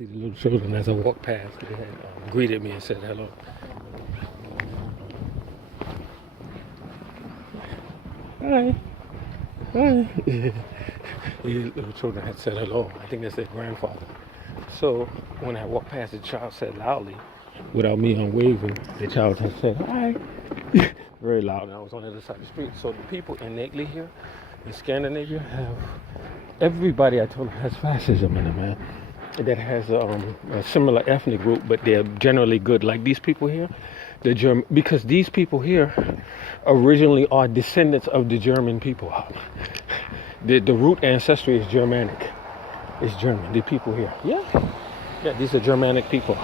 See the little children as I walked past, they had greeted me and said hello. Hi. Hi. The little children had said hello. I think they said grandfather. So when I walked past, the child said loudly, without me unwavering, the child had said hi. Very loud, and I was on the other side of the street. So the people innately here in Scandinavia have, everybody I told them has fascism in them, man. That has a similar ethnic group, but they're generally good. Like these people here, because these people here originally are descendants of the German people. The root ancestry is Germanic. It's German. The people here, yeah, these are Germanic people.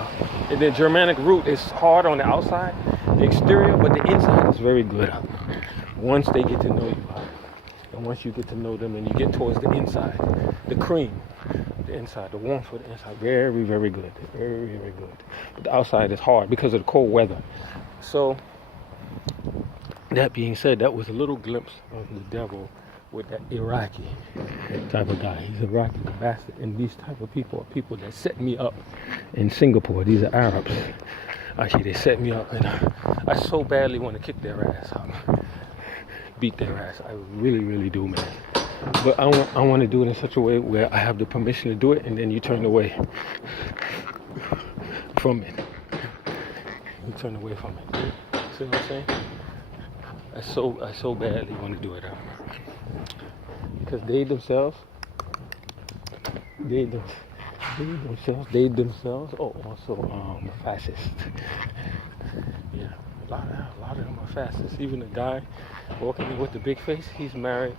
And the Germanic root is hard on the outside, the exterior, but the inside is very good. Once they get to know you, and once you get to know them, and you get towards the inside, the cream. The inside, the warmth of the inside, very, very good. Very, very good. But the outside is hard because of the cold weather. So, that being said, that was a little glimpse of the devil with that Iraqi type of guy. He's Iraqi, the bastard. And these type of people are people that set me up in Singapore. These are Arabs. Actually, they set me up, and I so badly want to kick their ass out. Beat their ass. I really, really do, man. But I want to do it in such a way where I have the permission to do it, and then you turn away from it. You turn away from it. See what I'm saying? I so badly want to do it because they themselves are also fascist. Yeah, a lot of them are fascists. Even the guy walking with the big face, he's married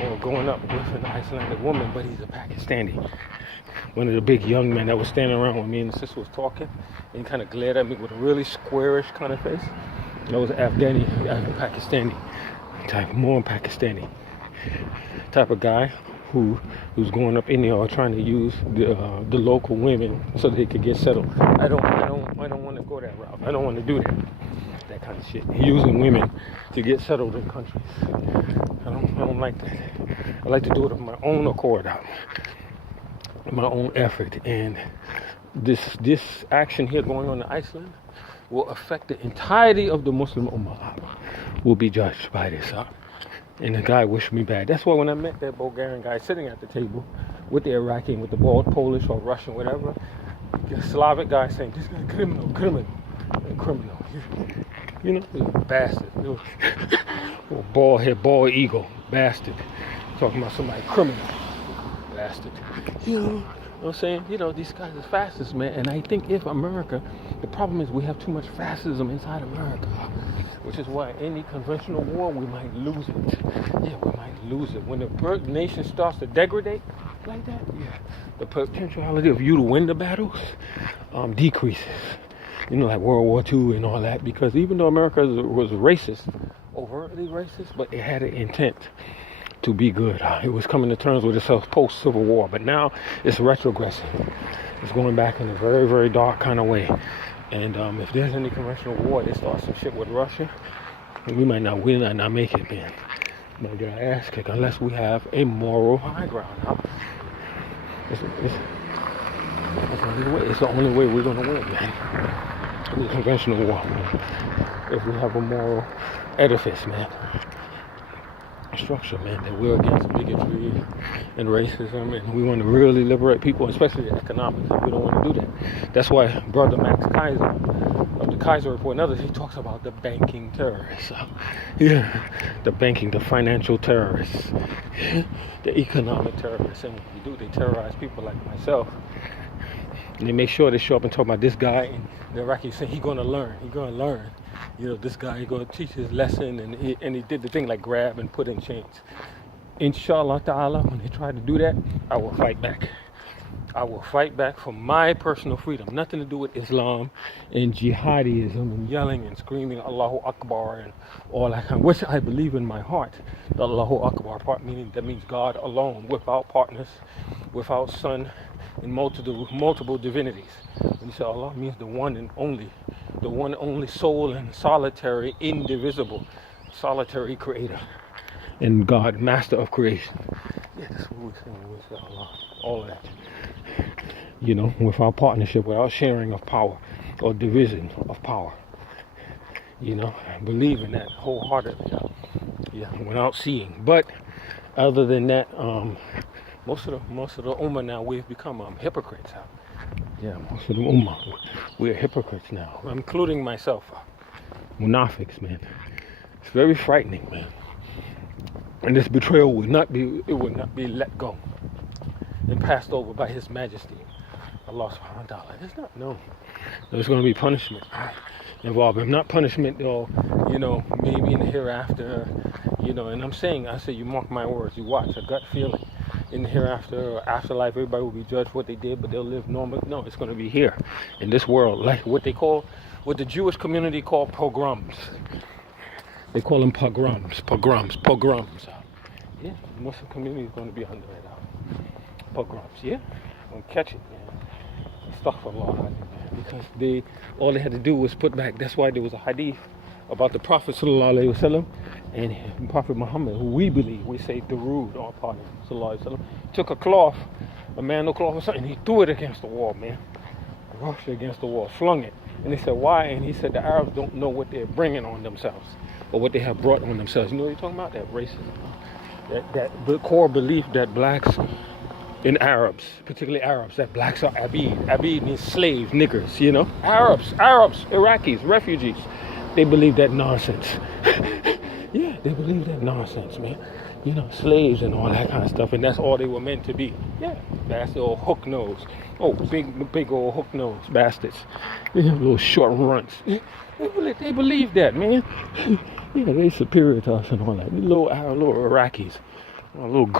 or going up with an Icelandic woman, but he's a Pakistani. One of the big young men that was standing around when me and the sister was talking, and he kind of glared at me with a really squarish kind of face. That was Afghani, Pakistani type, more Pakistani type of guy who's going up in there or trying to use the local women so they could get settled. I don't want to go that route. I don't want to do that kind of shit. Using women to get settled in countries. I don't like that. I like to do it of my own accord, my own effort. And this action here going on in Iceland will affect the entirety of the Muslim Ummah. Will be judged by this. And the guy wished me bad. That's why when I met that Bulgarian guy sitting at the table with the Iraqi, with the bald Polish or Russian, whatever, the Slavic guy saying, this guy criminal. You know, bastard. Bald head, bald ego, bastard. Talking about somebody criminal, bastard. You know what I'm saying? You know, these guys are fascists, man. And I think if America, the problem is we have too much fascism inside America, which is why any conventional war, we might lose it. Yeah, we might lose it. When the nation starts to degrade like that, yeah, the potentiality of you to win the battles decreases. You know, like World War II and all that, because even though America was racist, overtly racist, but it had an intent to be good. It was coming to terms with itself post-Civil War, but now it's retrogressing. It's going back in a very, very dark kind of way. And if there's any conventional war, they start some shit with Russia, we might not win and not make it, man. Might get our ass kicked unless we have a moral high ground. It's the only way we're going to win, man. The conventional war, man. If we have a moral edifice, man. Structure, man, that we're against bigotry and racism, and we want to really liberate people, especially economically. We don't want to do that. That's why Brother Max Kaiser of the Kaiser Report and others, he talks about the banking terrorists. The financial terrorists, the economic terrorists. And what they do, they terrorize people like myself. And they make sure they show up and talk about this guy, and the Iraqi saying he's going to learn. You know, this guy, he's going to teach his lesson, and he did the thing like grab and put in chains. Inshallah ta'ala, when they try to do that, I will fight back. I will fight back for my personal freedom. Nothing to do with Islam and jihadism and yelling and screaming Allahu Akbar and all that kind, which I believe in my heart. The Allahu Akbar part, meaning that means God alone, without partners, without son, and multiple divinities. When you say Allah, means the one and only soul and solitary, indivisible, solitary creator. And God, master of creation. Yeah, that's what we're saying when we say Allah. All that. without partnership, without sharing of power or division of power. I believe in that wholeheartedly. Without seeing. But other than that, most of the ummah now, we've become hypocrites. Most of the ummah, we're hypocrites now, including myself. Munafiqs, man. It's very frightening, man. And this betrayal would not be let go and passed over by His Majesty, Allah subhanahu wa ta'ala. It's not known. There's going to be punishment involved. If not punishment, or maybe in the hereafter, and I say, you mark my words, you watch, a gut feeling. In the hereafter or afterlife, everybody will be judged what they did, but they'll live normal. No, it's going to be here in this world, like what the Jewish community call pogroms. They call them pogroms. Yeah, the Muslim community is going to be under it. Pogroms, yeah? Going to catch it, man. Astaghfirullah, man. Because all they had to do was put back. That's why there was a hadith about the Prophet sallallahu alaihi wasallam and Prophet Muhammad, who we say Darood upon him sallallahu alaihi wasallam. Took a cloth, a mantle cloth or something, and he threw it against the wall, man. Rushed it against the wall, flung it. And they said, why? And he said, the Arabs don't know what they're bringing on themselves, or what they have brought on themselves. You know what you're talking about? That racism. That core belief that blacks and Arabs, particularly Arabs, that blacks are Abid. Abid means slave, niggers, Arabs, Iraqis, refugees. They believe that nonsense. Yeah, they believe that nonsense, man. Slaves and all that kind of stuff, and that's all they were meant to be. Yeah, that's the old hook nose. Oh, big old hook nose bastards. They have little short runts. They believe that, man. Yeah, they superior to us and all that. Little Iraqis, little